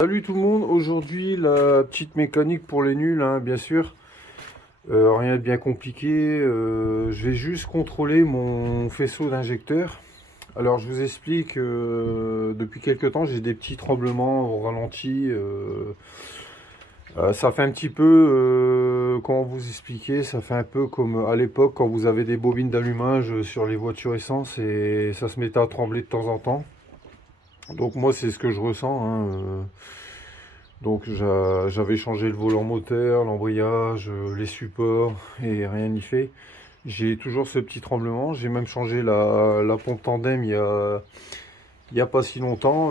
Salut tout le monde, aujourd'hui la petite mécanique pour les nuls, hein, bien sûr. Rien de bien compliqué, je vais juste contrôler mon faisceau d'injecteur. Alors je vous explique, depuis quelques temps j'ai des petits tremblements au ralenti. Ça fait un petit peu, comment vous expliquer, ça fait un peu comme à l'époque quand vous avez des bobines d'allumage sur les voitures essence et ça se mettait à trembler de temps en temps. Donc moi c'est ce que je ressens, hein. Donc j'avais changé le volant moteur, l'embrayage, les supports et rien n'y fait. J'ai toujours ce petit tremblement. J'ai même changé la pompe tandem il y a pas si longtemps.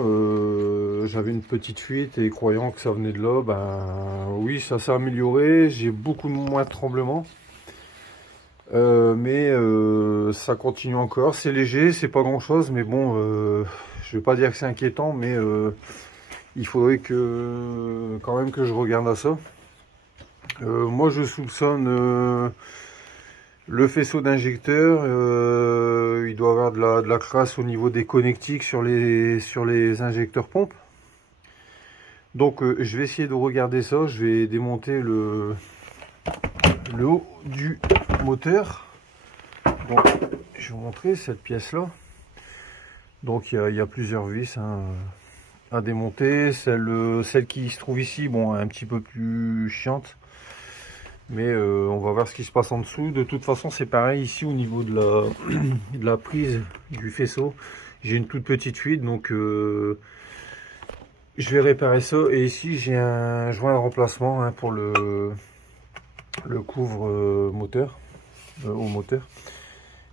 J'avais une petite fuite et croyant que ça venait de là, ben oui, ça s'est amélioré. J'ai beaucoup moins de tremblements. Mais ça continue encore. C'est léger, c'est pas grand chose, mais bon, je vais pas dire que c'est inquiétant, mais il faudrait quand même que je regarde à ça. Moi je soupçonne le faisceau d'injecteur, il doit avoir de la crasse au niveau des connectiques sur les injecteurs pompes. Donc je vais essayer de regarder ça, je vais démonter le haut du moteur. Donc je vais vous montrer cette pièce là. Donc il y a plusieurs vis, hein, à démonter. Celle qui se trouve ici, bon, est un petit peu plus chiante. Mais on va voir ce qui se passe en dessous. De toute façon, c'est pareil ici au niveau de la prise du faisceau. J'ai une toute petite fuite, donc je vais réparer ça. Et ici, j'ai un joint de remplacement, hein, pour le couvre moteur, au moteur.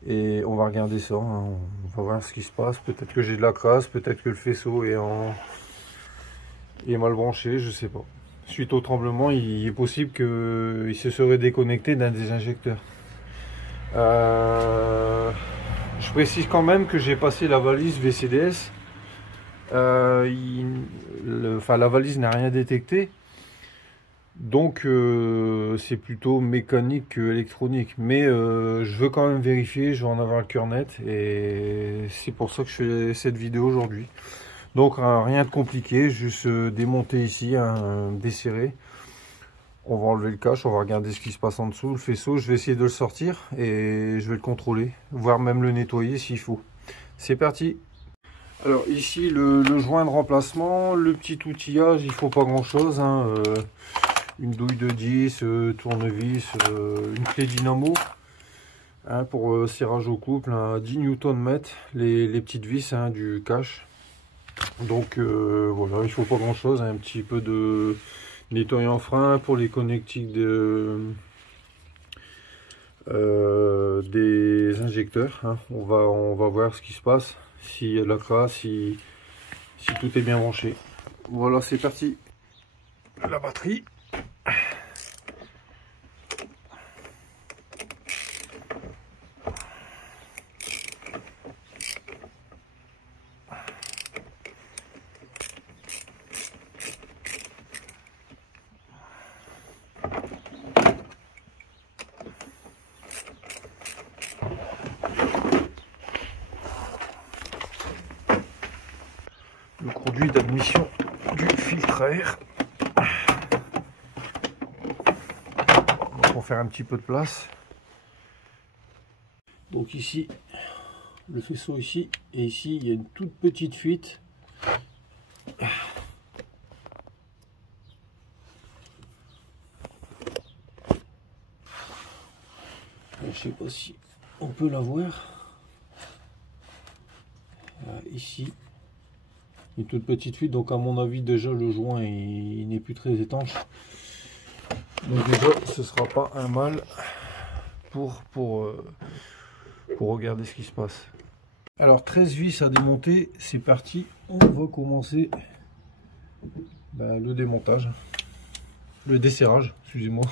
Et on va regarder ça, hein. On va voir ce qui se passe. Peut-être que j'ai de la crasse, peut-être que le faisceau est mal branché, je sais pas. Suite au tremblement, il est possible qu'il se serait déconnecté d'un des injecteurs. Je précise quand même que j'ai passé la valise VCDS. La valise n'a rien détecté. Donc c'est plutôt mécanique que électronique. Mais je veux quand même vérifier, je veux en avoir le cœur net. Et c'est pour ça que je fais cette vidéo aujourd'hui. Donc rien de compliqué, juste démonter ici, hein, desserrer. On va enlever le cache, on va regarder ce qui se passe en dessous. Le faisceau, je vais essayer de le sortir et je vais le contrôler, voire même le nettoyer s'il faut. C'est parti. Alors ici le joint de remplacement, le petit outillage, il faut pas grand chose, hein, une douille de 10, tournevis, une clé dynamo, hein, pour serrage au couple, hein, 10 Nm, les petites vis, hein, du cache. Donc voilà, il faut pas grand chose, hein, un petit peu de nettoyant frein pour les connectiques des injecteurs, hein. On va voir ce qui se passe, s'il y a de la crasse, si tout est bien branché. Voilà, c'est parti. La batterie. Le conduit d'admission du filtre à air. Pour faire un petit peu de place. Donc ici, le faisceau ici, et ici il y a une toute petite fuite. Je sais pas si on peut la voir. Ici, une toute petite fuite, donc à mon avis déjà le joint il n'est plus très étanche. Donc déjà ce sera pas un mal pour regarder ce qui se passe. Alors 13 vis à démonter, c'est parti, on va commencer le démontage, le desserrage, excusez-moi.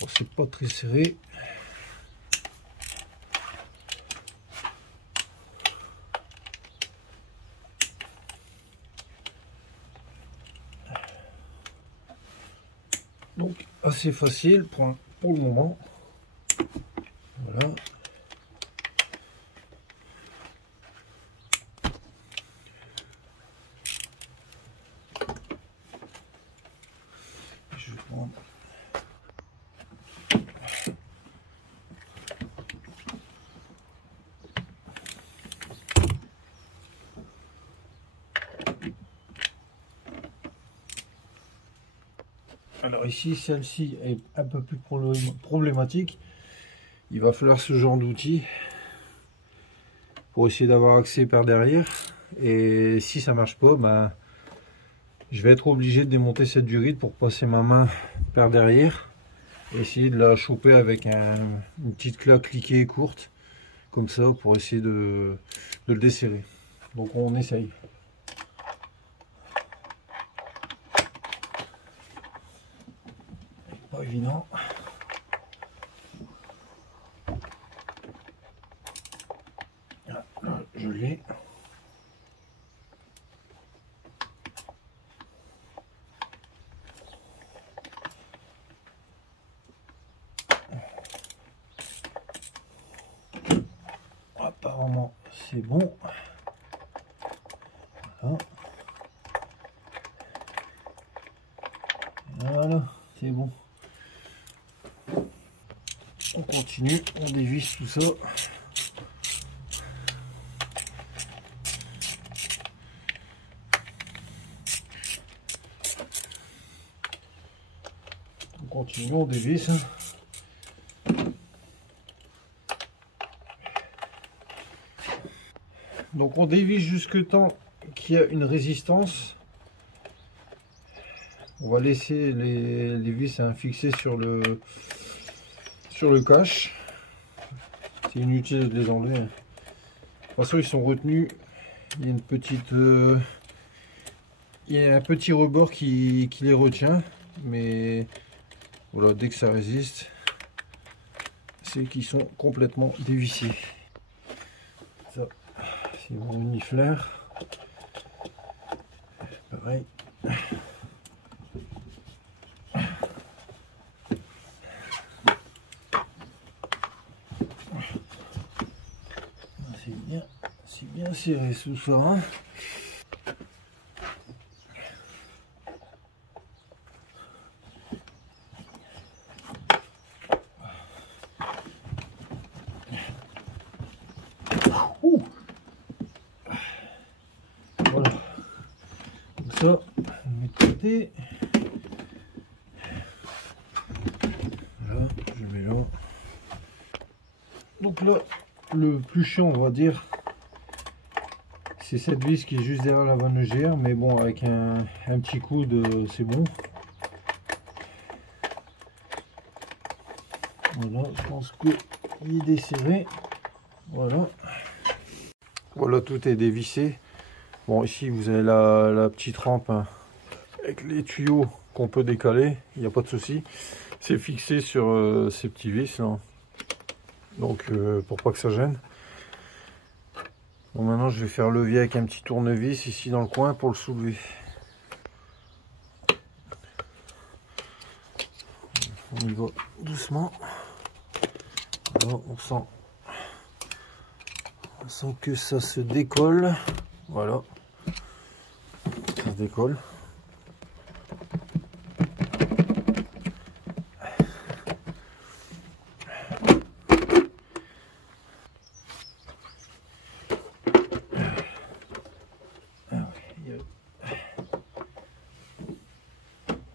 Bon, c'est pas très serré. Donc assez facile pour le moment. Voilà. Alors ici, celle-ci est un peu plus problématique. Il va falloir ce genre d'outil pour essayer d'avoir accès par derrière. Et si ça marche pas, ben, je vais être obligé de démonter cette durite pour passer ma main par derrière. Et essayer de la choper avec une petite claque cliquée courte. Comme ça, pour essayer de le desserrer. Donc on essaye. Pas évident. Là, je l'ai. Apparemment c'est bon. Voilà, voilà, c'est bon. On continue, on dévisse tout ça. On continue, on dévisse. Donc on dévisse jusque temps qu'il y a une résistance. On va laisser les vis fixées sur le cache. C'est inutile de les enlever. De toute façon ils sont retenus. Il y a une petite il y a un petit rebord qui les retient, mais voilà, dès que ça résiste, c'est qu'ils sont complètement dévissés. Ça, c'est mon uniflaire. Pareil. C'est bien serré sous ça. Hein. Voilà. Comme ça, on met de côté. Voilà, je mets là. Donc là, le plus chiant, on va dire, c'est cette vis qui est juste derrière la vanne légère, mais bon, avec un petit coude, c'est bon. Voilà, je pense qu'il est desserré. Voilà. Voilà, tout est dévissé. Bon, ici, vous avez la petite rampe hein, avec les tuyaux qu'on peut décaler, il n'y a pas de souci. C'est fixé sur ces petits vis là. Donc, pour pas que ça gêne. Bon, maintenant, je vais faire levier avec un petit tournevis ici dans le coin pour le soulever. On y va doucement. Alors, on sent que ça se décolle. Voilà. Ça se décolle.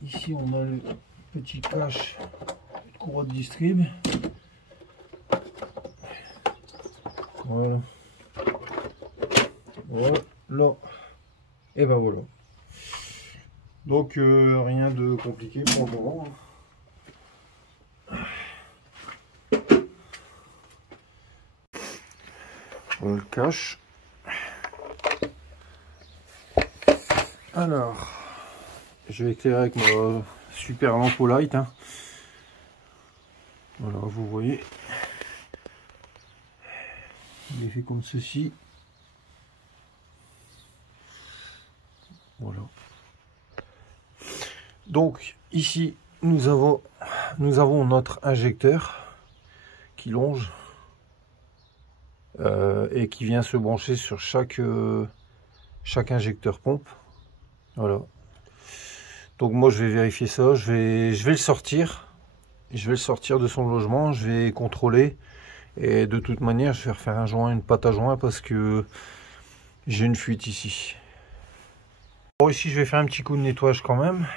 Ici, on a le petit cache de courroie de distrib. Voilà. Voilà. Et ben voilà. Donc rien de compliqué pour le moment. On le cache. Alors, je vais éclairer avec ma super lampe au light. Hein. Voilà, vous voyez. Il est fait comme ceci. Voilà. Donc ici nous avons notre injecteur qui longe et qui vient se brancher sur chaque injecteur pompe. Voilà. Donc moi je vais vérifier ça, je vais le sortir. Je vais le sortir de son logement, je vais contrôler. Et de toute manière, je vais refaire un joint, une pâte à joint parce que j'ai une fuite ici. Bon, ici, je vais faire un petit coup de nettoyage quand même.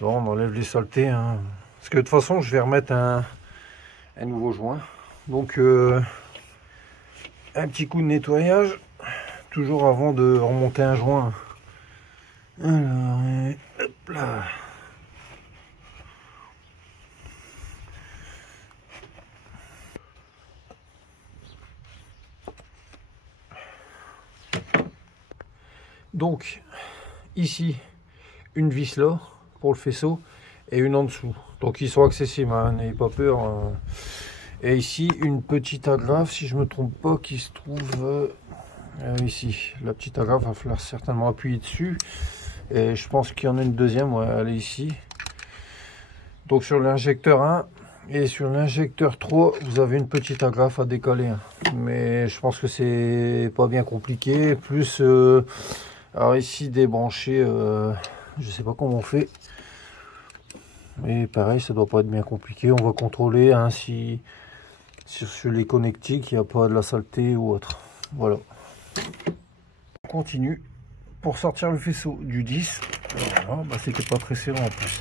Bon, on enlève les saletés, hein. Parce que de toute façon je vais remettre un nouveau joint. Donc un petit coup de nettoyage, toujours avant de remonter un joint. Alors, hop là. Donc ici une vis là pour le faisceau et une en dessous, donc ils sont accessibles, hein, n'ayez pas peur. Et ici une petite agrafe, si je me trompe pas, qui se trouve ici. La petite agrafe, va falloir certainement appuyer dessus, et je pense qu'il y en a une deuxième, ouais, elle est ici. Donc sur l'injecteur 1 et sur l'injecteur 3 vous avez une petite agrafe à décaler, hein. Mais je pense que c'est pas bien compliqué. Plus alors ici débrancher, je sais pas comment on fait, mais pareil ça doit pas être bien compliqué. On va contrôler, hein, si sur les connectiques il n'y a pas de la saleté ou autre. Voilà, on continue pour sortir le faisceau du 10. Voilà, bah c'était pas très serré en plus.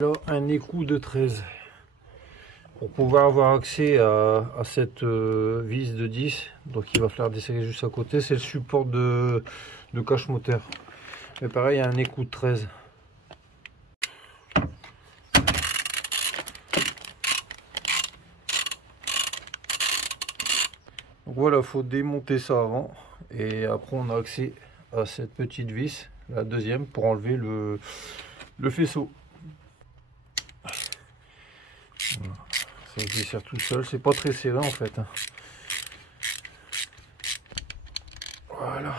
Là un écrou de 13 pour pouvoir avoir accès à cette vis de 10. Donc il va falloir desserrer juste à côté, c'est le support de cache moteur. Mais pareil, il y a un écrou de 13. Donc voilà, faut démonter ça avant, et après on a accès à cette petite vis, la deuxième, pour enlever le faisceau. Voilà. Ça se dessert tout seul, c'est pas très serré en fait. Voilà,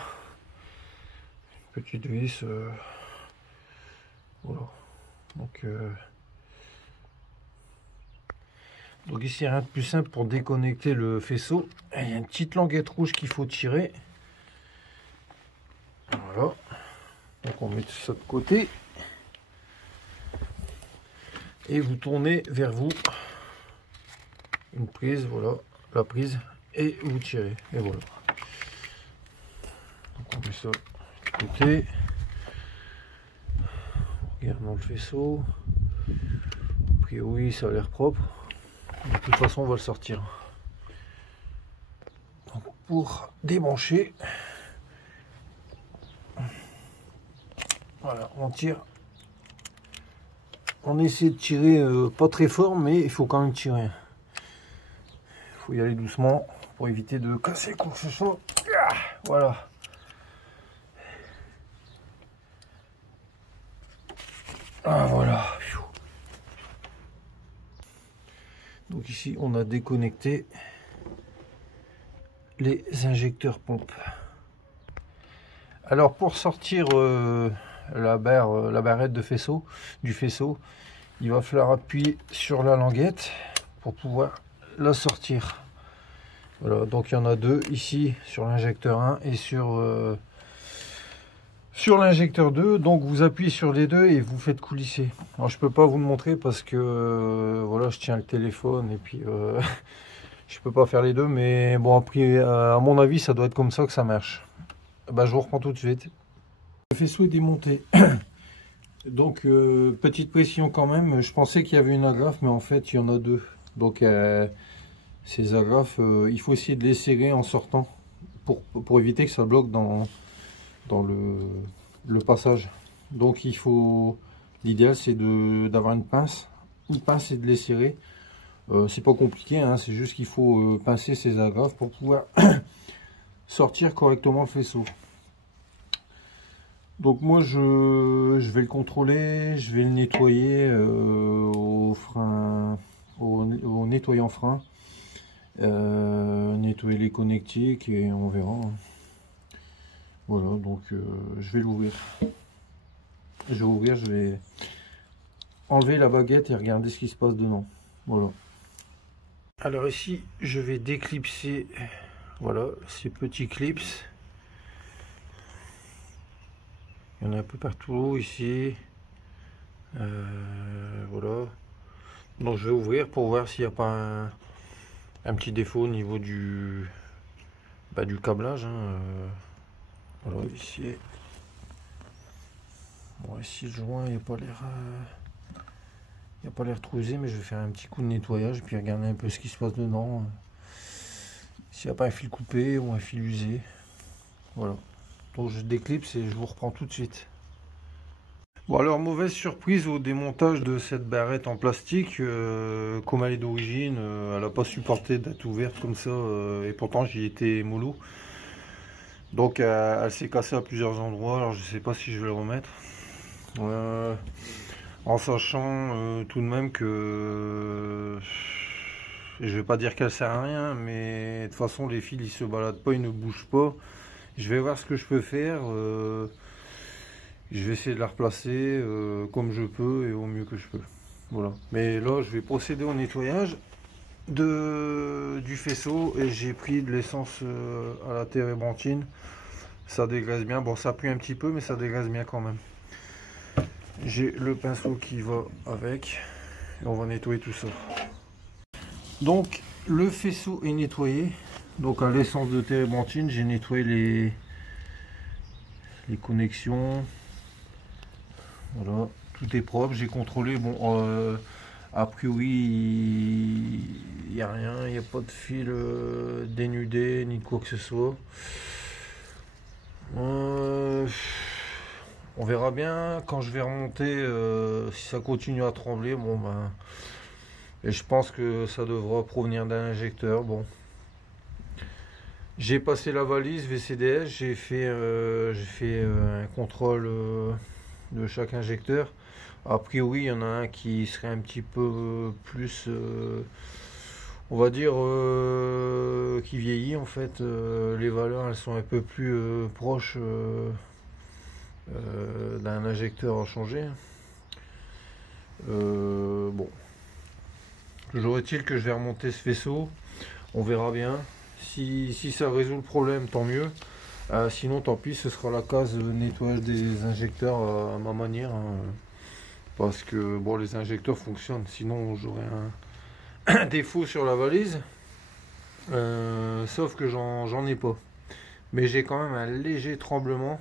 petite vis, voilà. Donc ici rien de plus simple pour déconnecter le faisceau. Et il y a une petite languette rouge qu'il faut tirer. Voilà, donc on met ça de côté et vous tournez vers vous une prise, voilà la prise, et vous tirez, et voilà. Donc on met ça de côté, on regarde dans le faisceau, a priori ça a l'air propre, de toute façon on va le sortir. Donc pour débrancher, voilà, on tire, on essaie de tirer pas très fort, mais il faut quand même tirer. Il faut y aller doucement pour éviter de casser quoi que ce soit. Voilà. Ah voilà. Donc ici on a déconnecté les injecteurs pompes. Alors pour sortir la barrette de faisceau, du faisceau, il va falloir appuyer sur la languette pour pouvoir la sortir. Voilà, donc il y en a deux ici sur l'injecteur 1 et sur l'injecteur 2. Donc vous appuyez sur les deux et vous faites coulisser. Alors je peux pas vous le montrer parce que voilà, je tiens le téléphone et puis je peux pas faire les deux, mais bon, après à mon avis ça doit être comme ça que ça marche. Bah, je vous reprends tout de suite. Le faisceau est démonté. Donc petite pression quand même, je pensais qu'il y avait une agrafe, mais en fait il y en a deux. Donc ces agrafes, il faut essayer de les serrer en sortant pour éviter que ça bloque dans le passage. Donc il faut, l'idéal c'est d'avoir une pince et de les serrer. C'est pas compliqué, hein, c'est juste qu'il faut pincer ces agrafes pour pouvoir sortir correctement le faisceau. Donc moi je vais le contrôler, je vais le nettoyer au frein, au nettoyant frein, nettoyer les connectiques et on verra. Voilà, donc je vais l'ouvrir. Je vais ouvrir, je vais enlever la baguette et regarder ce qui se passe dedans. Voilà. Alors ici je vais déclipser, voilà, ces petits clips. Il y en a un peu partout ici. Voilà. Donc je vais ouvrir pour voir s'il n'y a pas un petit défaut au niveau du câblage, hein. Voilà, ici. Bon, ici le joint il n'a pas l'air trop usé, mais je vais faire un petit coup de nettoyage et puis regarder un peu ce qui se passe dedans. S'il n'y a pas un fil coupé ou un fil usé. Voilà. Donc je déclipse et je vous reprends tout de suite. Bon, alors mauvaise surprise au démontage de cette barrette en plastique. Comme elle est d'origine, elle n'a pas supporté d'être ouverte comme ça, et pourtant j'y étais mollo. Donc elle s'est cassée à plusieurs endroits. Alors je sais pas si je vais le remettre, en sachant tout de même que je vais pas dire qu'elle sert à rien, mais de toute façon les fils ils se baladent pas, ils ne bougent pas. Je vais voir ce que je peux faire. Je vais essayer de la replacer comme je peux et au mieux que je peux. Voilà. Mais là, je vais procéder au nettoyage du faisceau et j'ai pris de l'essence à la térébenthine. Ça dégraisse bien. Bon, ça pue un petit peu, mais ça dégraisse bien quand même. J'ai le pinceau qui va avec et on va nettoyer tout ça. Donc, le faisceau est nettoyé. Donc, à l'essence de térébenthine, j'ai nettoyé les connexions. Voilà, tout est propre, j'ai contrôlé. Bon, a priori, il n'y a rien, il n'y a pas de fil dénudé ni de quoi que ce soit. On verra bien quand je vais remonter si ça continue à trembler. Bon, ben, et je pense que ça devra provenir d'un injecteur. Bon, j'ai passé la valise VCDS, j'ai fait un contrôle de chaque injecteur. A priori, il y en a un qui serait un petit peu plus, on va dire, qui vieillit en fait. Les valeurs, elles sont un peu plus proches d'un injecteur à changer. Bon, toujours est-il que je vais remonter ce faisceau. On verra bien. Si ça résout le problème, tant mieux. Sinon, tant pis, ce sera la case nettoyage des injecteurs à ma manière, hein. Parce que bon, les injecteurs fonctionnent, sinon j'aurais un défaut sur la valise. Sauf que j'en ai pas. Mais j'ai quand même un léger tremblement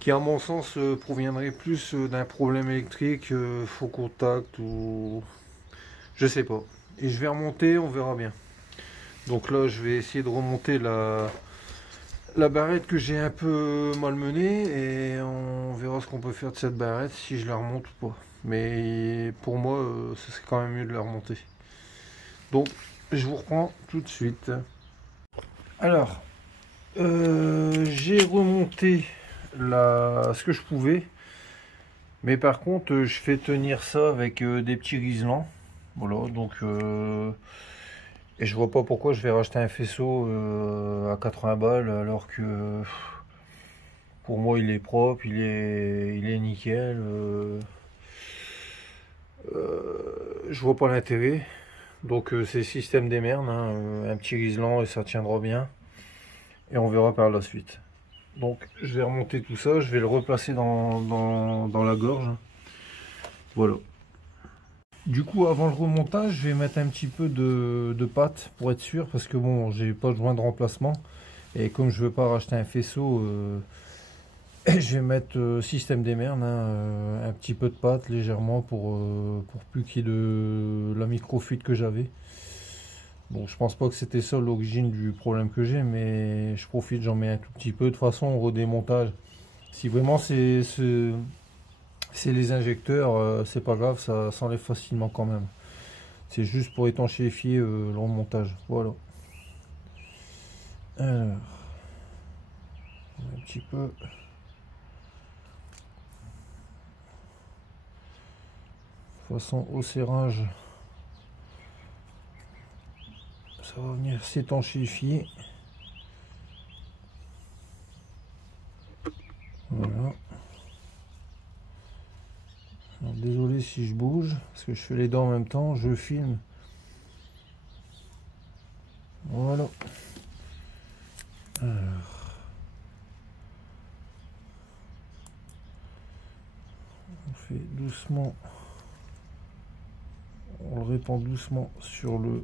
qui, à mon sens, proviendrait plus d'un problème électrique, faux contact ou je sais pas. Et je vais remonter, on verra bien. Donc là, je vais essayer de remonter la barrette que j'ai un peu malmenée et on verra ce qu'on peut faire de cette barrette, si je la remonte ou pas. Mais pour moi, ce serait quand même mieux de la remonter. Donc, je vous reprends tout de suite. Alors, j'ai remonté ce que je pouvais. Mais par contre, je fais tenir ça avec des petits riselants. Voilà, donc... et je vois pas pourquoi je vais racheter un faisceau à 80 balles alors que pour moi il est propre, il est nickel. Je vois pas l'intérêt. Donc c'est système des merdes, hein, un petit riselant et ça tiendra bien. Et on verra par la suite. Donc je vais remonter tout ça, je vais le replacer dans la gorge. Voilà. Du coup, avant le remontage, je vais mettre un petit peu de pâte pour être sûr, parce que bon, j'ai pas de joint de remplacement. Et comme je veux pas racheter un faisceau, je vais mettre système des merdes, hein, un petit peu de pâte légèrement pour plus qu'il y ait de la microfuite que j'avais. Bon, je pense pas que c'était ça l'origine du problème que j'ai, mais je profite, j'en mets un tout petit peu. De toute façon, au redémontage, si vraiment c'est les injecteurs, c'est pas grave, ça s'enlève facilement quand même. C'est juste pour étanchéifier le remontage. Voilà. Alors, un petit peu. De toute façon, au serrage, ça va venir s'étanchéifier. Voilà. Alors, désolé si je bouge, parce que je fais les dents en même temps, je filme. Voilà. Alors. On fait doucement. On le répand doucement sur le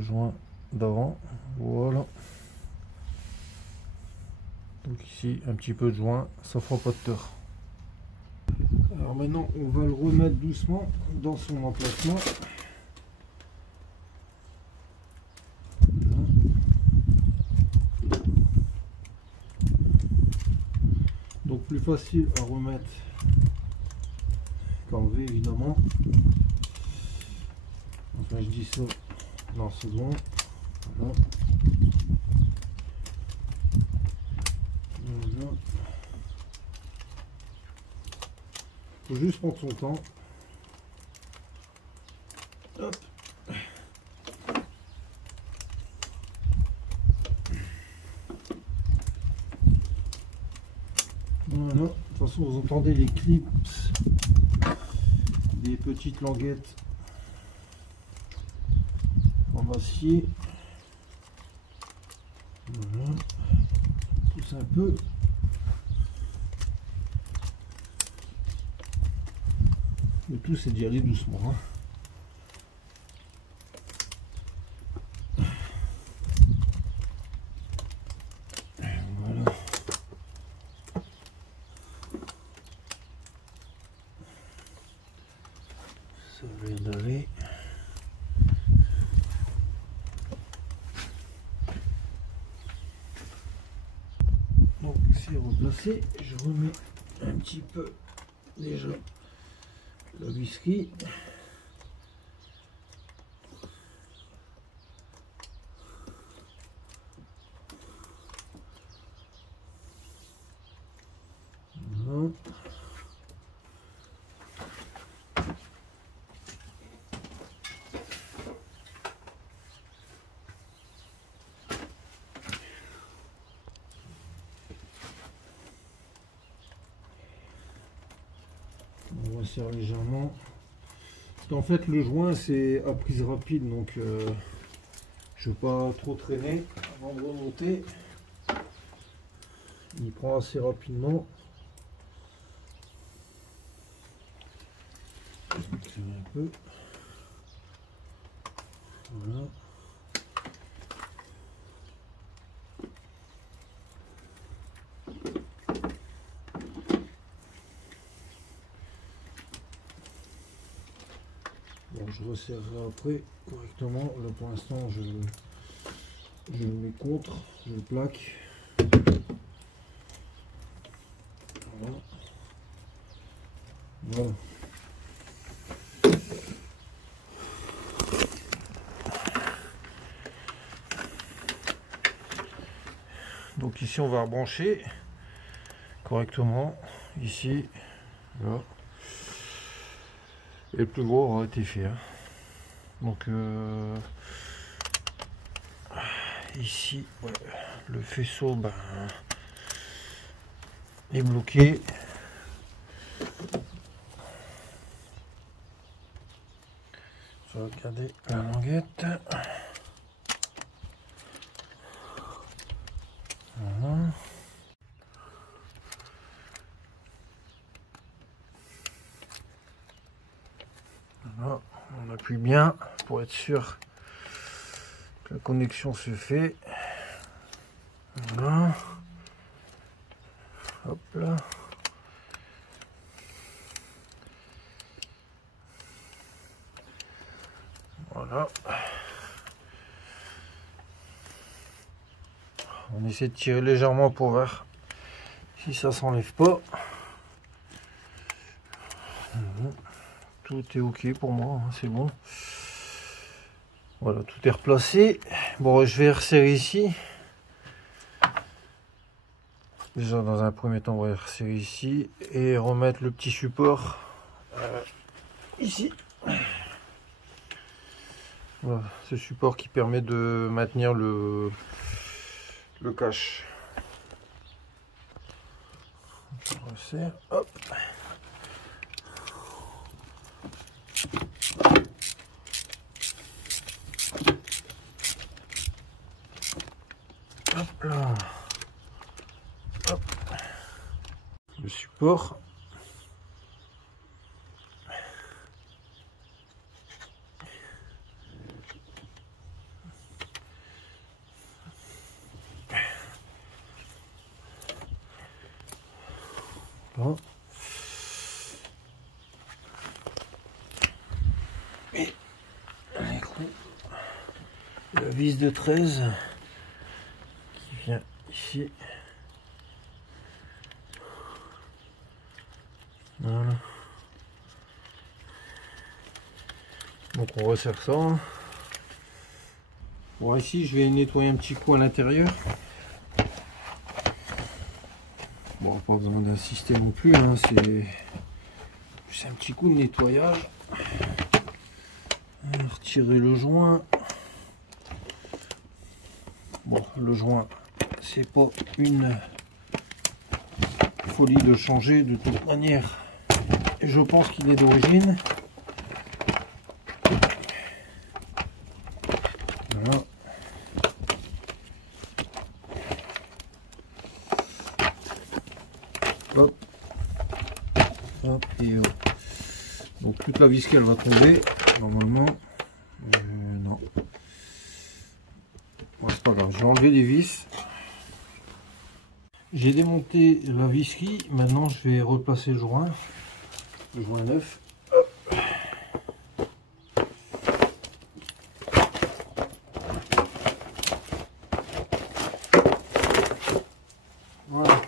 joint d'avant. Voilà. Donc ici un petit peu de joint, ça fera pas de tort. Alors maintenant on va le remettre doucement dans son emplacement. Donc plus facile à remettre qu'enlever évidemment. Enfin je dis ça, non c'est bon. Voilà. Voilà. Faut juste prendre son temps. Hop. Voilà. De toute façon vous entendez les clips des petites languettes en acier. Voilà. Pousse un peu. Le tout c'est d'y aller doucement. Hein. Voilà. Ça vient d'aller. Donc c'est replacé. Je remets un petit peu déjà le whisky. Voilà. On resserre légèrement. En fait le joint c'est à prise rapide, donc je ne veux pas trop traîner avant de remonter. Il prend assez rapidement. Je vais accélérer un peu. Voilà. Bon, je resserrerai après correctement. Là pour l'instant je le mets contre, je le plaque. Voilà. Voilà. Donc ici on va rebrancher correctement, ici, là. Et le plus gros aura été fait. Hein. Donc ici, ouais, le faisceau est bloqué. Je vais regarder la languette. Voilà. Voilà, on appuie bien pour être sûr que la connexion se fait. Voilà. Hop là. Voilà. On essaie de tirer légèrement pour voir si ça s'enlève pas. Tout est ok pour moi, hein, c'est bon. Voilà, tout est replacé. Bon, je vais resserrer ici. Déjà, dans un premier temps, on va resserrer ici et remettre le petit support ici. Voilà, ce support qui permet de maintenir le cache. Je resserre, hop. Hop là. Hop. Le support. Voilà. Et la vis de 13 qui vient ici. Voilà. Donc on resserre ça. Bon, ici je vais nettoyer un petit coup à l'intérieur. Bon, pas besoin d'insister non plus, hein. C'est un petit coup de nettoyage. Retirer le joint. Bon, le joint, c'est pas une folie de changer de toute manière. Je pense qu'il est d'origine. Voilà. Hop. Hop et hop. Donc toute la vis qu'elle va tomber, normalement. Non. Bon, c'est pas grave, je vais enlever les vis. J'ai démonté la visserie, maintenant je vais replacer le joint neuf. Voilà.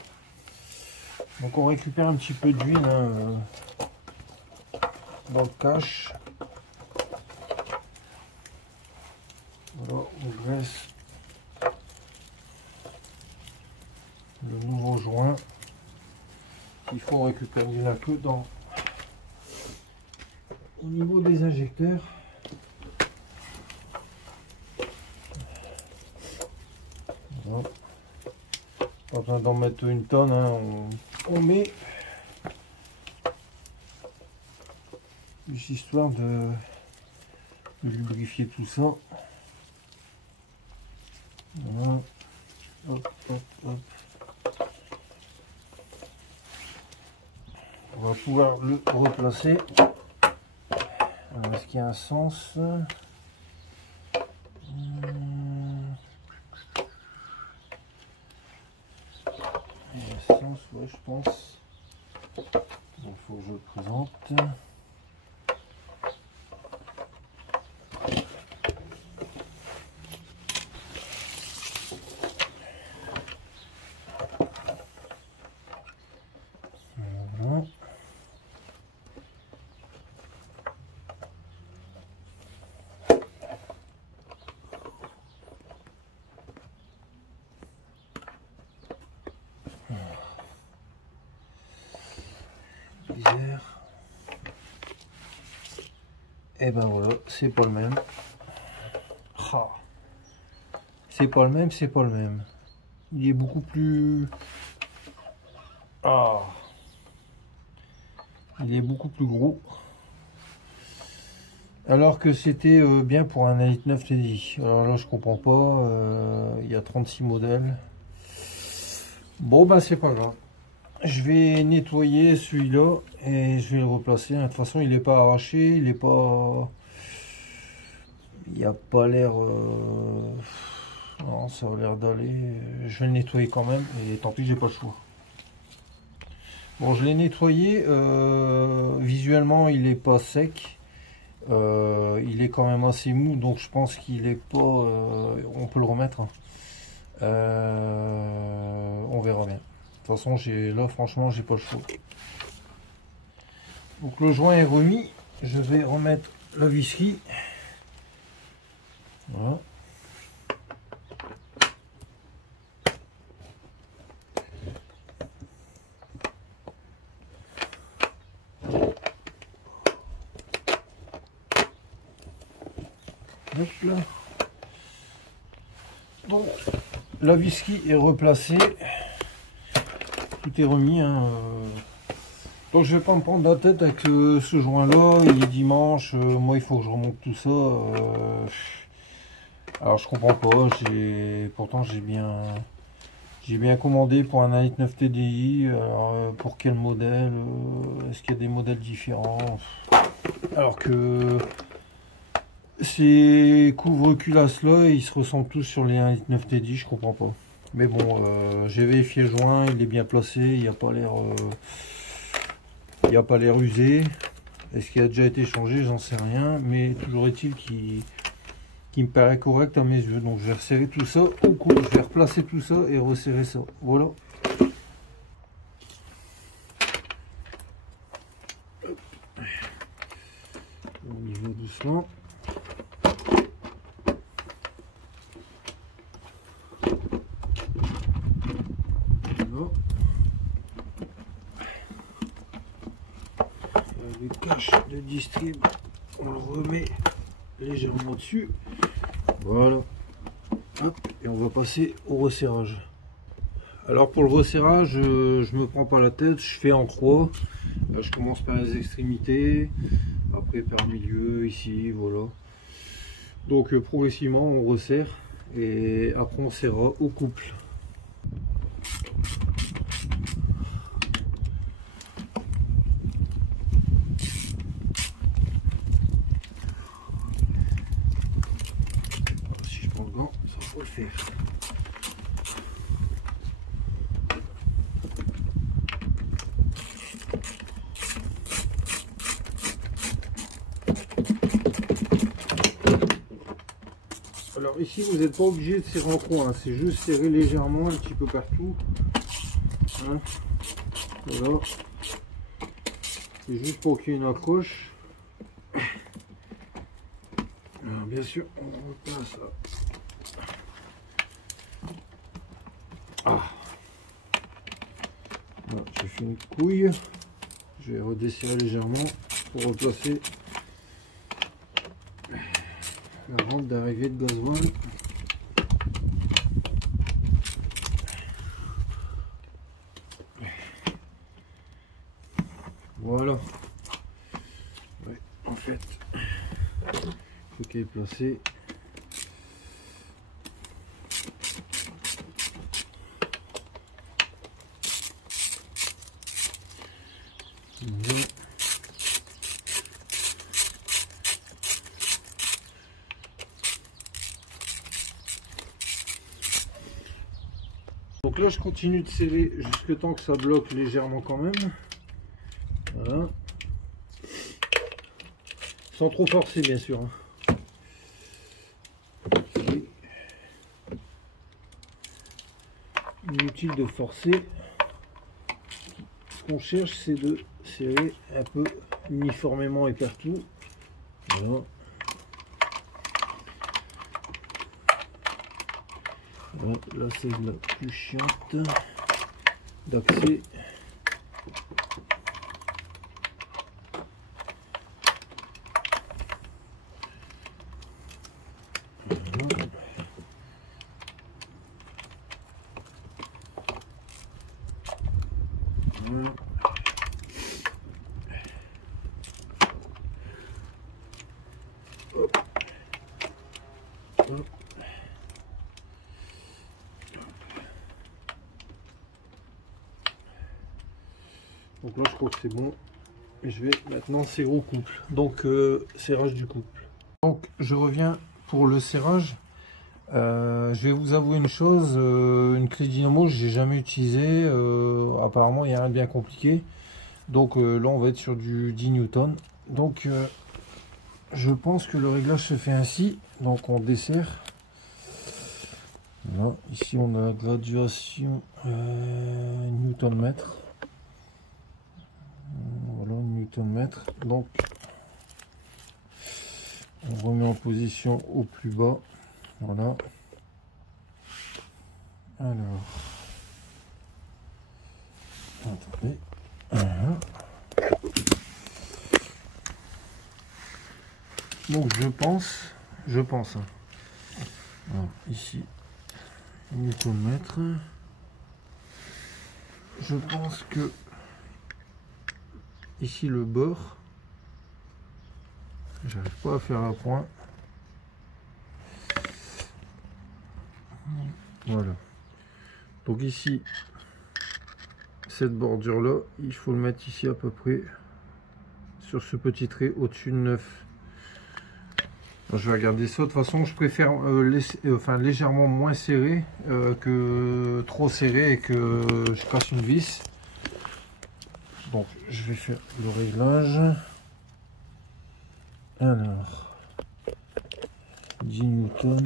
Donc on récupère un petit peu d'huile hein, dans le cache. Voilà, on graisse le nouveau joint. Il faut récupérer la queue dans au niveau des injecteurs. Voilà. Pas besoin d'en mettre une tonne, hein. On met juste histoire de lubrifier tout ça. Voilà. Hop, hop, hop. On va pouvoir le replacer. Est-ce qu'il y a un sens? Il y a un sens, ouais, je pense. Il faut que je le présente. Voilà. Et ben voilà, c'est pas le même. Ah. C'est pas le même, c'est pas le même. Il est beaucoup plus... Ah. Il est beaucoup plus gros. Alors que c'était bien pour un Elite 9 TDI. Alors là je comprends pas. Il y a 36 modèles. Bon ben c'est pas grave. Je vais nettoyer celui-là et je vais le replacer. De toute façon il n'est pas arraché. Il est pas... Il n'y a pas l'air... Non, ça a l'air d'aller. Je vais le nettoyer quand même. Et tant pis, j'ai pas le choix. Bon, je l'ai nettoyé. Visuellement, il est pas sec. Il est quand même assez mou. Donc, je pense qu'il est pas... on peut le remettre. On verra bien. De toute façon, là, franchement, j'ai pas le choix. Donc, le joint est remis. Je vais remettre la visserie. Voilà. Hop là. Donc la visserie est replacée, tout est remis hein. Donc je vais pas me prendre la tête avec ce joint là. Il est dimanche, moi il faut que je remonte tout ça. Alors je comprends pas, pourtant j'ai bien commandé pour un Elite 9 TDI. Alors, pour quel modèle, est-ce qu'il y a des modèles différents, alors que ces couvre-culasses là ils se ressemblent tous sur les Elite 9 TDI, je comprends pas. Mais bon, j'ai vérifié le joint, il est bien placé, il n'y a pas l'air usé. Est-ce qu'il a déjà été changé? J'en sais rien, mais toujours est-il qu'il me paraît correct à mes yeux. Donc je vais resserrer tout ça au cou, je vais replacer tout ça et resserrer ça. Voilà. On y va doucement. Voilà. Le cache de distrib, on le remet légèrement dessus. Voilà. Hop, et on va passer au resserrage. Alors pour le resserrage, je me prends pas la tête, je fais en croix. Je commence par les extrémités, après par milieu, ici, voilà. Donc progressivement on resserre et après on serrera au couple. Alors, si je prends le gant, ça va le faire. Alors ici vous n'êtes pas obligé de serrer en coin, hein. C'est juste serrer légèrement un petit peu partout. Hein. Voilà. C'est juste pour qu'il y ait une accroche. Alors bien sûr on repasse là. Ah. Voilà, j'ai fait une couille. Je vais redesserrer légèrement pour replacer la rampe d'arrivée de gasoil. Voilà. Ouais, en fait, il faut qu'elle est placée. Voilà. Donc là je continue de serrer jusqu'à temps que ça bloque légèrement quand même. Voilà. Sans trop forcer bien sûr. Inutile de forcer. Ce qu'on cherche c'est de serrer un peu uniformément et partout. Voilà. Voilà, là c'est la plus chiante d'accès. Voilà. Voilà. Hop. Hop. Donc là je crois que c'est bon et je vais maintenant serrer au couple. Donc serrage du couple. Donc je reviens pour le serrage. Je vais vous avouer une chose, une clé dynamo j'ai jamais utilisé, apparemment il n'y a rien de bien compliqué. Donc là on va être sur du 10 Newton. Donc je pense que le réglage se fait ainsi. Donc on desserre. Voilà, ici on a la graduation Newton mètre. Voilà, Newton mètre. Donc on remet en position au plus bas. Voilà. Alors. Attendez. Voilà. Donc je pense. Hein. Alors, ici, Newton mètre. Je pense que ici le bord, j'arrive pas à faire la pointe. Voilà. Donc ici, cette bordure là, il faut le mettre ici à peu près sur ce petit trait au-dessus de 9. Je vais regarder ça. De toute façon, je préfère légèrement moins serré que trop serré et que je casse une vis. Donc, je vais faire le réglage. Alors, 10 newtons.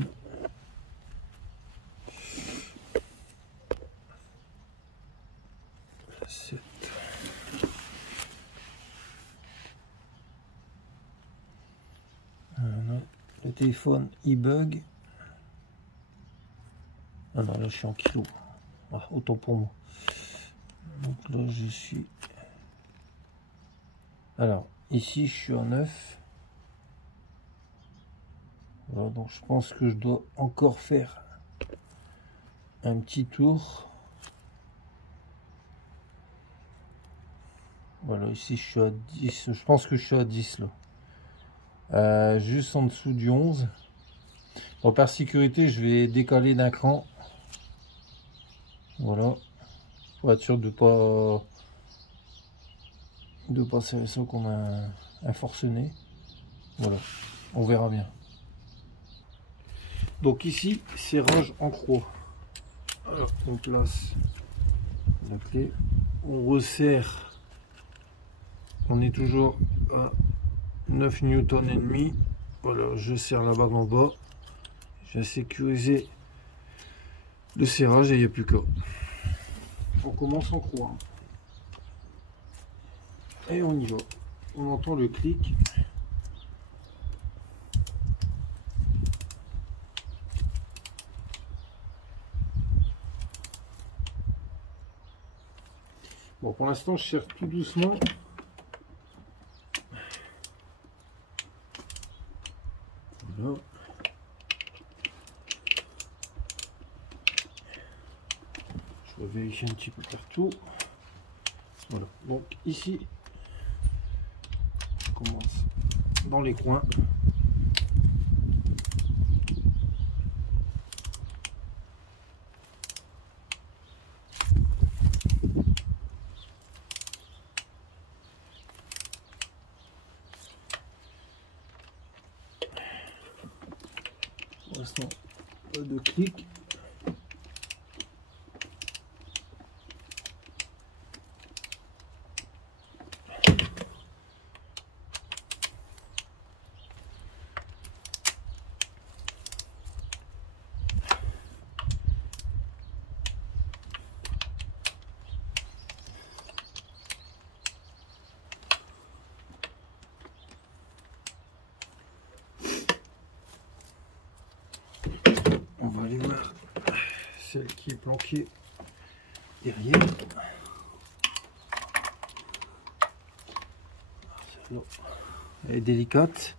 Le téléphone il bug. Ah non, là je suis en kilo. Ah, autant pour moi. Donc là je suis. Alors ici je suis en 9. Voilà, donc je pense que je dois encore faire un petit tour. Voilà, ici je suis à 10. Je pense que je suis à 10 là. Juste en dessous du 11. Bon, par sécurité, je vais décaler d'un cran. Voilà. Pour être sûr de pas serrer ça comme un forcené. Voilà. On verra bien. Donc ici, serrage en croix. Alors, on place la clé. On resserre. On est toujours à 9 newtons et demi. Voilà, je serre la bague en bas. J'ai sécurisé le serrage et il n'y a plus qu'à. On commence en croix. Et on y va. On entend le clic. Bon, pour l'instant, je serre tout doucement. Voilà. Je vais vérifier un petit peu partout. Voilà. Donc ici, je commence dans les coins. Pour l'instant, pas de clic. On va aller voir celle qui est planquée derrière. Celle-là, elle est délicate.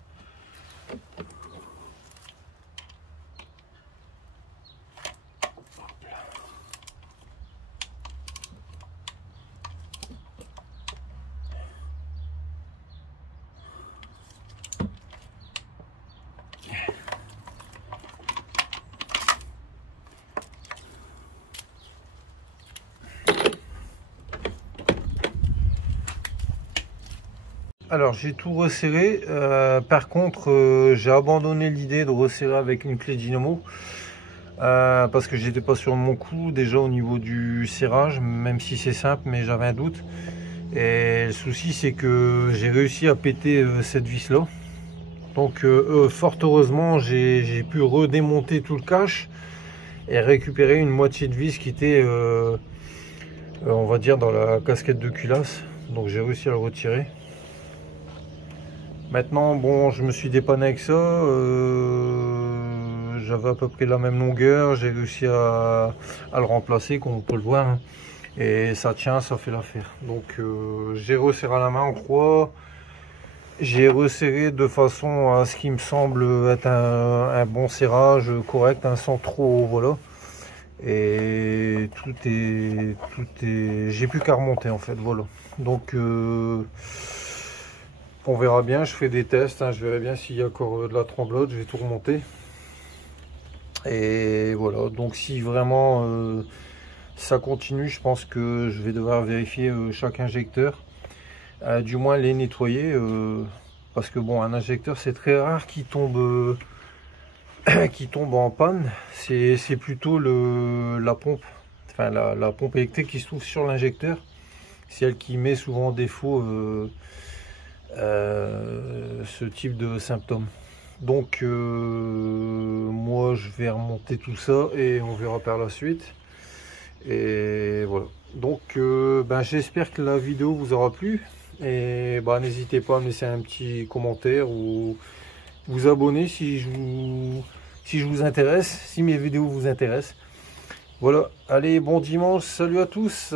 Alors j'ai tout resserré, par contre j'ai abandonné l'idée de resserrer avec une clé dynamo parce que j'étais pas sûr de mon coup déjà au niveau du serrage, même si c'est simple, mais j'avais un doute. Et le souci c'est que j'ai réussi à péter cette vis là. Donc fort heureusement j'ai pu redémonter tout le cache et récupérer une moitié de vis qui était on va dire dans la casquette de culasse. Donc j'ai réussi à le retirer. Maintenant, bon, je me suis dépanné avec ça. J'avais à peu près la même longueur. J'ai réussi à le remplacer, comme on peut le voir. Hein. Et ça tient, ça fait l'affaire. Donc, j'ai resserré à la main en croix. J'ai resserré de façon à ce qui me semble être un bon serrage correct, un sans trop, voilà. Et tout est, j'ai plus qu'à remonter en fait, voilà. Donc, on verra bien, je ferai des tests, hein, je verrai bien s'il y a encore de la tremblote, je vais tout remonter. Et voilà, donc si vraiment ça continue, je pense que je vais devoir vérifier chaque injecteur, du moins les nettoyer, parce que bon, un injecteur c'est très rare qui tombe qui tombe en panne. C'est plutôt la pompe, enfin la pompe électrique qui se trouve sur l'injecteur, c'est elle qui met souvent en défaut ce type de symptômes. Donc moi je vais remonter tout ça et on verra par la suite. Et voilà, donc ben, j'espère que la vidéo vous aura plu, et ben, n'hésitez pas à me laisser un petit commentaire ou vous abonner si je vous intéresse, si mes vidéos vous intéressent. Voilà, allez, bon dimanche, salut à tous.